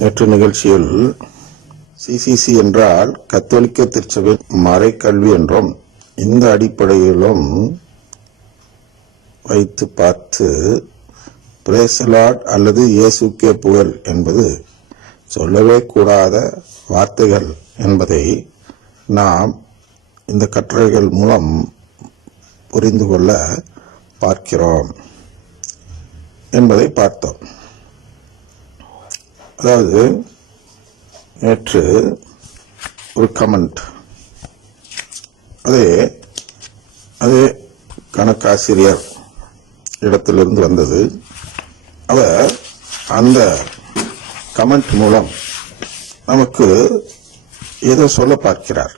நேற்று நிகழ்ச்சியில் சிசிசி என்றால் கத்தோலிக்க திருச்சபை மறைக்கல்வி என்றும் இந்த அடிப்படையிலும் வைத்து பார்த்து பிரேஸ் தி லார்ட் அல்லது இயேசுக்கே புகழ் என்பது சொல்லவே கூடாத வார்த்தைகள் என்பதை நாம் இந்த கட்டுரைகள் மூலம் புரிந்து கொள்ள பார்க்கிறோம் என்பதை பார்த்தோம். அதாவது நேற்று ஒரு கமெண்ட் அதே கணக்காசிரியர் இடத்திலிருந்து வந்தது. அவர் அந்த கமெண்ட் மூலம் நமக்கு ஏதோ சொல்ல பார்க்கிறார்,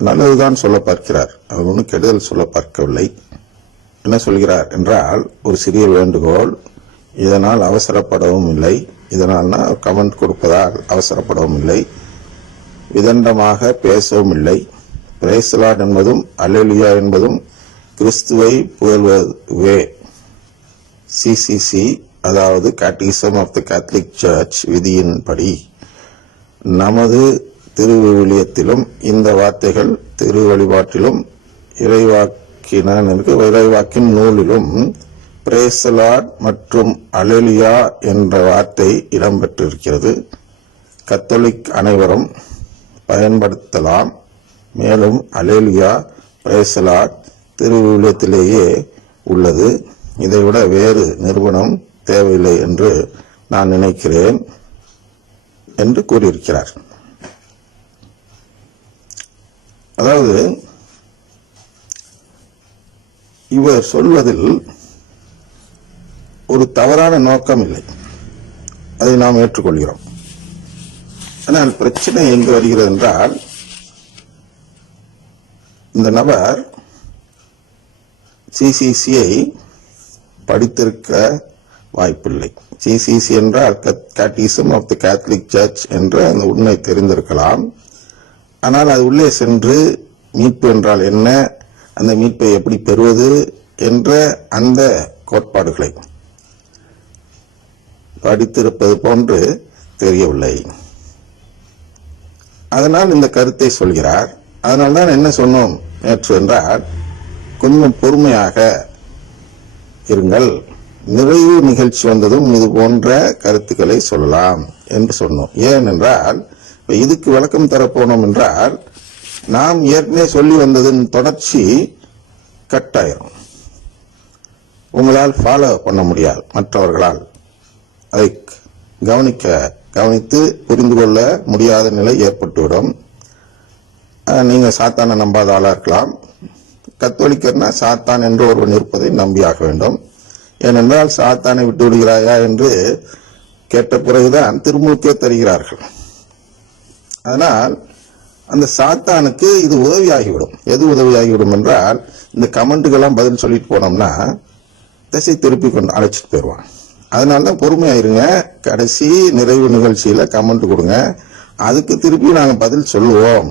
நல்லதுதான் சொல்ல பார்க்கிறார். அவர் ஒன்றும் கெடுதல் சொல்ல பார்க்கவில்லை. என்ன சொல்கிறார் என்றால், ஒரு சிறிய வேண்டுகோள், இதனால் அவசரப்படவும் இல்லை, இதனால்னா கமெண்ட் கொடுப்பதால் அவசரப்படவும் இல்லை, விதண்டமாக பேசவும் இல்லை. பிரைஸ் தி லார்ட் என்பதும் அல்லேலூயா என்பதும் கிறிஸ்துவை புகழ்வே. சிசிசி அதாவது Catechism of the Catholic Church விதியின்படி நமது திருவிவிலியத்திலும் இந்த வார்த்தைகள் திரு வழிபாட்டிலும் இறைவாக்கின் நூலிலும் பிரேஸ் தி லார்ட் மற்றும் அல்லேலூயா என்ற வார்த்தை இடம்பெற்றிருக்கிறது. கத்தோலிக் அனைவரும் பயன்படுத்தலாம். மேலும் அல்லேலூயா, பிரேஸ் தி லார்ட் திருவிவிலியத்திலேயே உள்ளது. இதைவிட வேறு நிறுவனம் தேவையில்லை என்று நான் நினைக்கிறேன் என்று கூறியிருக்கிறார். அதாவது இவர் சொல்வதில் ஒரு தவறான நோக்கம் இல்லை, அதை நாம் ஏற்றுக்கொள்கிறோம். ஆனால் பிரச்சனை எங்கு வருகிறது என்றால், இந்த நபர் சிசிசியை படித்திருக்க வாய்ப்பில்லை. சிசிசி என்றால் Catechism of the Catholic Church என்ற அந்த உண்மை தெரிந்திருக்கலாம். ஆனால் அது உள்ளே சென்று மீட்பு என்றால் என்ன, அந்த மீட்பை எப்படி பெறுவது என்ற அந்த கோட்பாடுகளை படித்திருப்பது போன்று தெரியவில்லை. அதனால் இந்த கருத்தை சொல்கிறார். அதனால்தான் என்ன சொன்னோம் நேற்று என்றால், கொஞ்சம் பொறுமையாக இருங்கள், நிறைவு நிகழ்ச்சி வந்ததும் இது போன்ற கருத்துக்களை சொல்லலாம் என்று சொன்னோம். ஏனென்றால் இதுக்கு விளக்கம் தரப்போனோம் என்றால் நாம் ஏற்கனவே சொல்லி வந்ததின் தொடர்ச்சி கட்டாயிரும். உங்களால் ஃபாலோ பண்ண முடியாது, மற்றவர்களால் அதை கவனித்து புரிந்து கொள்ள முடியாத நிலை ஏற்பட்டுவிடும். நீங்க சாத்தானை நம்பாத ஆளா இருக்கலாம். கத்தோலிக்கர்னா சாத்தான் என்று ஒருவன் இருப்பதை நம்பியாக வேண்டும். ஏனென்றால் சாத்தானை விட்டு விடுகிறாயா என்று கேட்ட பிறகுதான் திருமுழுக்கே தருகிறார்கள். அதனால் அந்த சாத்தானுக்கு இது உதவியாகிவிடும். எது உதவியாகிவிடும் என்றால், இந்த கமெண்ட்டுக்கெல்லாம் பதில் சொல்லிட்டு போனோம்னா திசை திருப்பி கொண்டு அழைச்சிட்டு போயிடுவான். அதனாலதான் பொறுமையாயிருங்க. கடைசி நிறைவு நிகழ்ச்சியில கமெண்ட் கொடுங்க, அதுக்கு திருப்பி நாங்கள் பதில் சொல்லுவோம்.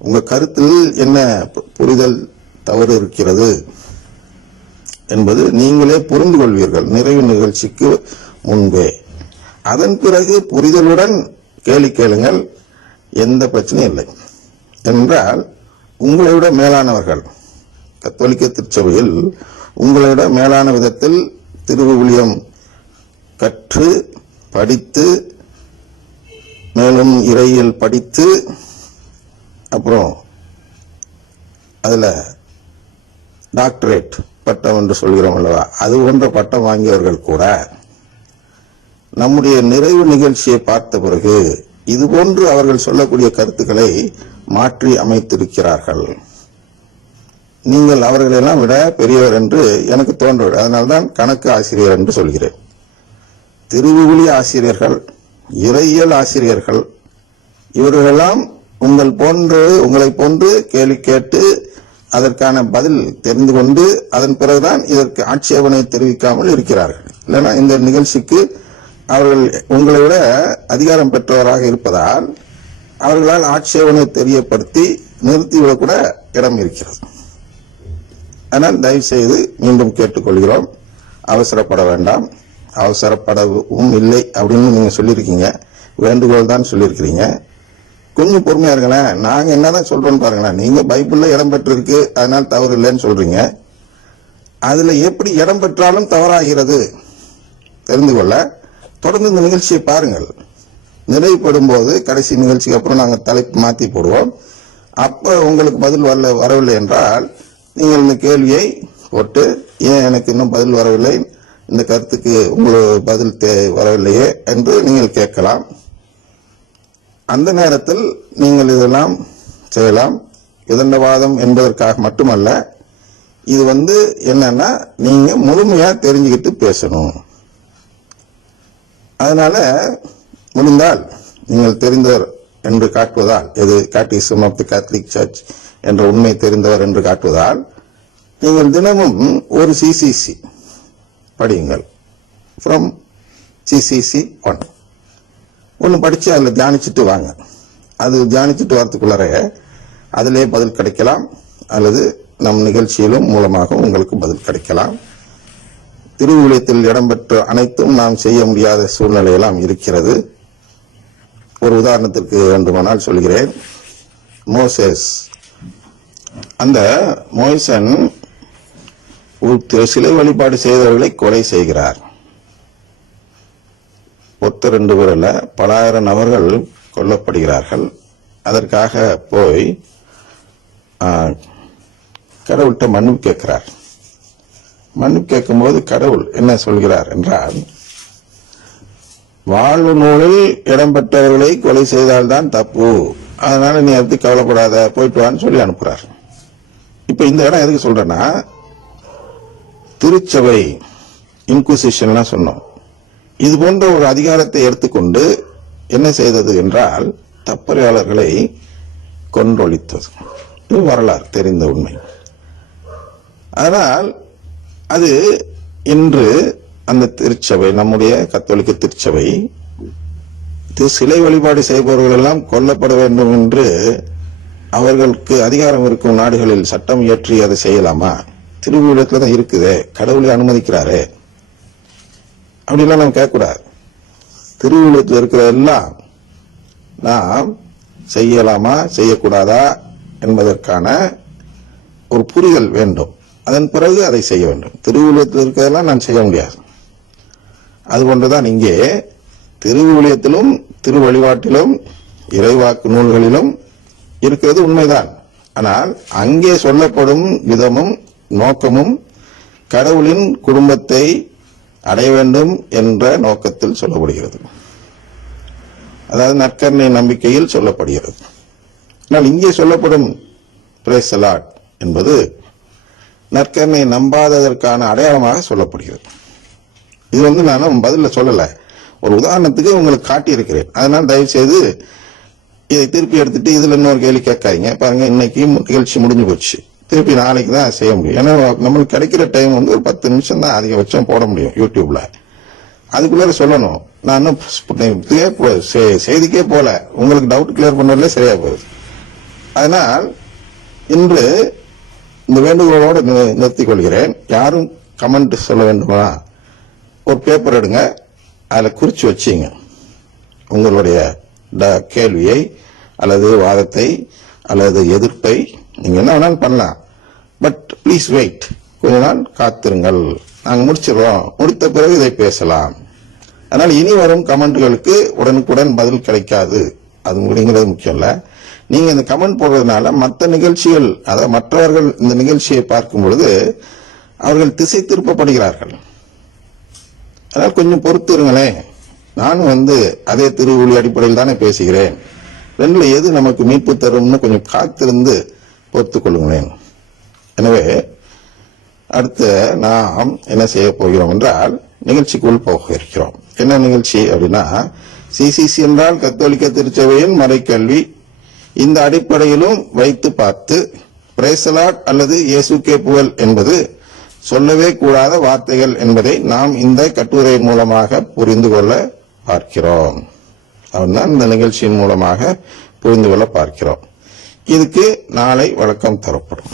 உங்க கருத்தில் என்ன புரிதல் தவறு இருக்கிறது என்பது நீங்களே புரிந்து கொள்வீர்கள் நிறைவு நிகழ்ச்சிக்கு முன்பே. அதன் பிறகு புரிதலுடன் கேள்வி கேளுங்கள், எந்த பிரச்சனையும் இல்லை. என்றால் உங்களை விட மேலானவர்கள் கத்தோலிக்க திருச்சபையில் உங்களை விட மேலான விதத்தில் திருவிவிலியம் கற்று படித்து, மேலும் இறையியல் படித்து, அப்புறம் அதுல டாக்டரேட் பட்டம் என்று சொல்கிறோம் அல்லவா, அது போன்ற பட்டம் வாங்கியவர்கள் கூட நம்முடைய நிறைவு நிகழ்ச்சியை பார்த்த பிறகு இதுபோன்று அவர்கள் சொல்லக்கூடிய கருத்துக்களை மாற்றி அமைத்திருக்கிறார்கள். நீங்கள் அவர்களெல்லாம் விட பெரியவர் என்று எனக்கு தோன்றவில்லை. அதனால்தான் கணக்கு ஆசிரியர் என்று சொல்கிறேன். திருவிவிலிய ஆசிரியர்கள், இறையியல் ஆசிரியர்கள், இவர்களெல்லாம் உங்களை போன்று கேள்வி கேட்டு அதற்கான பதில் தெரிந்து கொண்டு அதன் பிறகுதான் இதற்கு ஆட்சேபனை தெரிவிக்காமல் இருக்கிறார்கள். இல்லைன்னா இந்த நிகழ்ச்சிக்கு அவர்கள் உங்களை விட அதிகாரம் பெற்றவராக இருப்பதால் அவர்களால் ஆட்சேபனை தெரியப்படுத்தி நிறுத்திவிடக்கூட இடம் இருக்கிறது. ஆனால் தயவு செய்து மீண்டும் கேட்டுக்கொள்கிறோம், அவசரப்பட வேண்டாம். அவசரப்படவும் இல்லை அப்படின்னு நீங்க சொல்லியிருக்கீங்க. வேண்டுகோள் தான் சொல்லியிருக்கிறீங்க. கொஞ்சம் பொறுமையா இருங்களேன். நாங்க என்னதான் சொல்றோம்னு பாருங்களேன். நீங்க பைபிள்ல இடம் பெற்றிருக்கு, அதனால தவறு இல்லைன்னு சொல்றீங்க. அதுல எப்படி இடம் பெற்றாலும் தவறாகிறது தெரிந்து கொள்ள தொடர்ந்து இந்த நிகழ்ச்சியை பாருங்கள். நிறைவுபடும் போது கடைசி நிகழ்ச்சிக்கு அப்புறம் நாங்கள் தலைப்பு மாற்றி போடுவோம். அப்ப உங்களுக்கு பதில் வரவில்லை என்றால் நீங்கள் இந்த கேள்வியை போட்டு, ஏன் எனக்கு இன்னும் பதில் வரவில்லை, இந்த கருத்துக்கு உங்களுக்கு பதில் வரவில்லையே என்று நீங்கள் கேட்கலாம். அந்த நேரத்தில் நீங்கள் இதெல்லாம் செய்யலாம். விதண்டவாதம் என்பதற்காக மட்டுமல்ல, இது என்னன்னா நீங்க முழுமையா தெரிஞ்சுக்கிட்டு பேசணும். அதனால முடிந்தால் நீங்கள் தெரிந்தவர் என்று காட்டுவதால், எது Catechism of the Catholic Church என்ற உண்மை தெரிந்தவர் என்று காட்டுவதால் நீங்கள் தினமும் ஒரு சிசிசி படியுங்கள். ஃப்ரம் சிசிசி 1 ஒன்று படிச்சு அதில் தியானிச்சுட்டு வாங்க. அது தியானிச்சுட்டு வரத்துக்குள்ளார அதிலே பதில் கிடைக்கலாம், அல்லது நம் நிகழ்ச்சியிலும் மூலமாக உங்களுக்கு பதில் கிடைக்கலாம். திருவிழியத்தில் இடம்பெற்ற அனைத்தும் நாம் செய்ய முடியாத சூழ்நிலையெல்லாம் இருக்கிறது. ஒரு உதாரணத்திற்கு வேண்டுமானால் சொல்கிறேன். மோசேஸ், அந்த மோசன் சிலை வழிபாடு செய்தவர்களை கொலை செய்கிறார். ஒருத்தர் 2 பேர் அல்ல, பல ஆயிரம் நபர்கள் கொல்லப்படுகிறார்கள். அதற்காக போய் கடவுள்கிட்ட மன்னிப்பு கேட்கிறார். மன்னிப்பு கேட்கும்போது கடவுள் என்ன சொல்கிறார் என்றால், வாழ்வு நூலில் இடம்பெற்றவர்களை கொலை செய்தால்தான் தப்பு, அதனால நீ அதை கவலைப்படாத, போயிட்டு வான்னு சொல்லி அனுப்புறார். இப்ப இந்த இடம் எதுக்கு சொல்றேன்னா, திருச்சபை இன்குசிஷன்லாம் சொன்னோம். இது போன்ற ஒரு அதிகாரத்தை எடுத்துக்கொண்டு என்ன செய்தது என்றால், தப்பறையாளர்களை கொன்றொழித்தது. இது வரலாறு தெரிந்த உண்மை. அதனால் அது இன்று அந்த திருச்சபை, நம்முடைய கத்தோலிக்க திருச்சபை, சிலை வழிபாடு செய்பவர்கள் எல்லாம் கொல்லப்பட வேண்டும் என்று அவர்களுக்கு அதிகாரம் இருக்கும் நாடுகளில் சட்டம் இயற்றி அதை செய்யலாமா? திருவிழத்துல தான் இருக்குதே, கடவுளை அனுமதிக்கிறாரே, அப்படிலாம் நம்ம கேட்கக்கூடாது. திருவிழத்தில் இருக்கிற எல்லாம் நாம் செய்யலாமா செய்யக்கூடாதா என்பதற்கான ஒரு புரிதல் வேண்டும். அதன் பிறகு அதை செய்ய வேண்டும். திருவிழியத்தில் இருக்கிறதெல்லாம் நான் செய்ய முடியாது. அதுபோன்றுதான் இங்கே திருவிழியத்திலும் திரு வழிபாட்டிலும் இறைவாக்கு நூல்களிலும் இருக்கிறது உண்மைதான். ஆனால் அங்கே சொல்லப்படும் விதமும் நோக்கமும் கடவுளின் குடும்பத்தை அடைய வேண்டும் என்ற நோக்கத்தில் சொல்லப்படுகிறது. அதாவது நற்கருணை நம்பிக்கையில் சொல்லப்படுகிறது. ஆனால் இங்கே சொல்லப்படும் பிரேஸ் தி லார்ட் என்பது நற்கருணை நம்பாததற்கான அடையாளமாக சொல்லப்படுகிறது. இது நான் பதில சொல்லல, ஒரு உதாரணத்துக்கு உங்களுக்கு காட்டியிருக்கிறேன். அதனால் தயவு செய்து இதை திருப்பி எடுத்துட்டு இதுல இன்னொரு கேள்வி கேட்காதீங்க. பாருங்க, இன்னைக்கு நிகழ்ச்சி முடிஞ்சு போச்சு, திருப்பி நாளைக்கு தான் செய்ய முடியும். ஏன்னா நம்மளுக்கு கிடைக்கிற டைம் ஒரு 10 நிமிஷம் தான் அதிகபட்சம் போட முடியும் யூடியூப்ல. அதுக்குள்ள சொல்லணும். நான் செய்திக்கே போல, உங்களுக்கு டவுட் கிளியர் பண்ணல சரியா போகுது. அதனால் இன்று இந்த வேண்டுகோளோடு நிறுத்திக் கொள்கிறேன். யாரும் கமெண்ட் சொல்ல வேண்டுமா, ஒரு பேப்பர் எடுங்க, அதில் குறிச்சு வச்சுங்க உங்களுடைய கேள்வியை அல்லது வாதத்தை அல்லது எதிர்ப்பை. நீங்க என்ன வேணாலும் பண்ணலாம், பட் ப்ளீஸ் வெயிட், கொஞ்ச நாள் காத்திருங்கள், நாங்கள் முடிச்சிடறோம், முடித்த பிறகு இதை பேசலாம். அதனால் இனி வரும் கமெண்ட்களுக்கு உடனுக்குடன் பதில் கிடைக்காது, அது முடிங்கிறது முக்கியம் இல்ல. நீங்க இந்த கமெண்ட் போடுறதுனால மற்ற நிகழ்ச்சிகள், அதாவது மற்றவர்கள் இந்த நிகழ்ச்சியை பார்க்கும் பொழுது அவர்கள் திசை திருப்பப்படுகிறார்கள். அதனால் கொஞ்சம் பொறுத்து இருங்களேன். நானும் அதே திருவுளி அடிப்படையில் தானே பேசுகிறேன். ரெண்டுல எது நமக்கு மீட்பு தரும்னு கொஞ்சம் காத்திருந்து பொறுத்துக் கொள்ளுங்களேன். எனவே அடுத்து நாம் என்ன செய்ய போகிறோம் என்றால், நிகழ்ச்சிக்குள் போக இருக்கிறோம். என்ன நிகழ்ச்சி அப்படின்னா, சிசிசி என்றால் கத்தோலிக்க திருச்சபையின் மறைக்கல்வி. இந்த அடிப்படையிலும் வைத்து பார்த்து பிரைஸ் தி லார்ட் அல்லது இயேசுக்கே புகழ் என்பது சொல்லவே கூடாத வார்த்தைகள் என்பதை நாம் இந்த கட்டுரை மூலமாக புரிந்து கொள்ள பார்க்கிறோம். அதுதான் இந்த நிகழ்ச்சியின் மூலமாக புரிந்து கொள்ள பார்க்கிறோம். இதுக்கு நாளை வழக்கம் தரப்படும்.